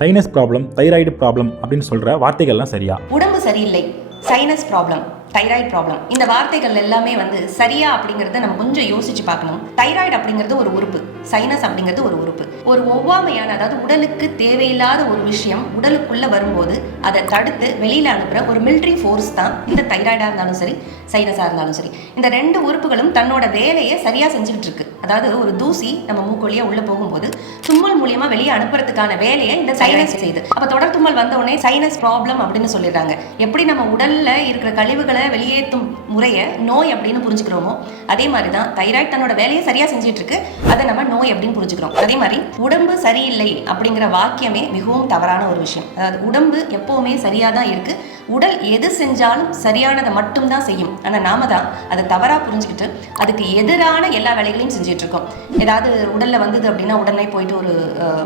Sinus problem, thyroid problem அப்படின்னு சொல்கிற வார்த்தைகள்லாம் சரியா? உடம்பு சரியில்லை, சைனஸ் ப்ராப்ளம், தைராய்டு ப்ராப்ளம், இந்த வார்த்தைகள் எல்லாமே சரியா அப்படிங்கிறத நம்ம கொஞ்சம் யோசிச்சு பார்க்கணும். தைராய்டு அப்படிங்கிறது ஒரு உறுப்பு, சைனஸ் அப்படிங்கிறது ஒரு உறுப்பு. ஒரு ஒவ்வாமையான, அதாவது உடலுக்கு தேவையில்லாத ஒரு விஷயம் உடலுக்குள்ள வரும்போது அதை தடுத்து வெளியில அனுப்புற ஒரு மிலிட்ரி ஃபோர்ஸ் தான் இந்த தைராய்டா இருந்தாலும் சரி, சைனஸா இருந்தாலும் சரி. இந்த ரெண்டு உறுப்புகளும் தன்னோட வேலையை சரியா செஞ்சுக்கிட்டு இருக்கு. அதாவது ஒரு தூசி நம்ம மூக்கொழியா உள்ள போகும்போது தும்மல் மூலியமா வெளியே அனுப்புறதுக்கான வேலையை இந்த சைனஸ் செய்யுது. அப்ப தொடர் தும்மல் வந்த உடனே சைனஸ் ப்ராப்ளம் அப்படின்னு சொல்லிடுறாங்க. எப்படி நம்ம உடல்ல இருக்கிற கழிவுகளை வெளியேற்றும் முறையை நோய் அப்படின்னு புரிஞ்சுக்கிறோமோ, அதே மாதிரி தான் தைராய்டு தன்னோட வேலையை சரியா செஞ்சுட்டு இருக்கு, அதை நம்ம நோய் அப்படின்னு புரிஞ்சுக்கிறோம். அதே மாதிரி உடம்பு சரியில்லை அப்படிங்கிற வாக்கியமே மிகவும் தவறான ஒரு விஷயம். அதாவது உடம்பு எப்பவுமே சரியா தான் இருக்கு, உடல் எது செஞ்சாலும் சரியானதை மட்டும்தான் செய்யும். ஆனால் நாம தான் அதை தவறா புரிஞ்சுக்கிட்டு அதுக்கு எதிரான எல்லா வேலைகளையும் செஞ்சுட்டு இருக்கோம். ஏதாவது உடல்ல வந்தது அப்படின்னா உடனே போயிட்டு ஒரு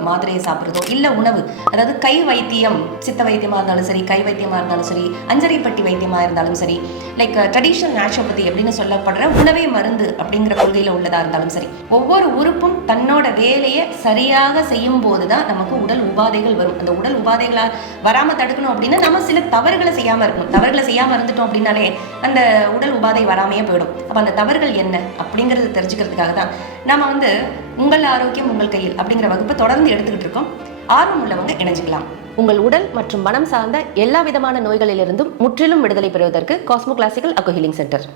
மாத்திரையை சாப்பிட்றதோ, இல்லை உணவு, அதாவது கை வைத்தியம், சித்த வைத்தியமா இருந்தாலும் சரி, கை வைத்தியமா இருந்தாலும் சரி, அஞ்சரைப்பட்டி வைத்தியமா இருந்தாலும் சரி, லைக் ட்ரெடிஷனல் நேச்சுரோபதி அப்படின்னு சொல்லப்படுற உணவே மருந்து அப்படிங்கிற கொள்கையில உள்ளதா இருந்தாலும் சரி, ஒவ்வொரு உறுப்பும் தன்னோட வேலையை சரியாக செய்யும் போதுதான் நமக்கு உடல் உபாதைகள் வரும். அந்த உடல் உபாதைகளா வராம தடுக்கணும் அப்படின்னா நம்ம சில தவறுகளை செய்யாம இருக்கணும். தவறுகளை செய்யாம இருந்துட்டோம் அப்படின்னாலே அந்த உடல் உபாதை வராமையே போயிடும். அப்ப அந்த தவறுகள் என்ன அப்படிங்கறது தெரிஞ்சுக்கிறதுக்காக தான் நாம உங்கள் ஆரோக்கியம் உங்கள் கையில் அப்படிங்கிற வகுப்பை தொடர்ந்து எடுத்துக்கிட்டு இருக்கோம். ஆர்வம் உள்ளவங்க இணைஞ்சுக்கலாம். உங்கள் உடல் மற்றும் மனம் சார்ந்த எல்லா விதமான நோய்களிலிருந்தும் முற்றிலும் விடுதலை பெறுவதற்கு காஸ்மோ கிளாசிக்கல் அக்கோ ஹீலிங் சென்டர்.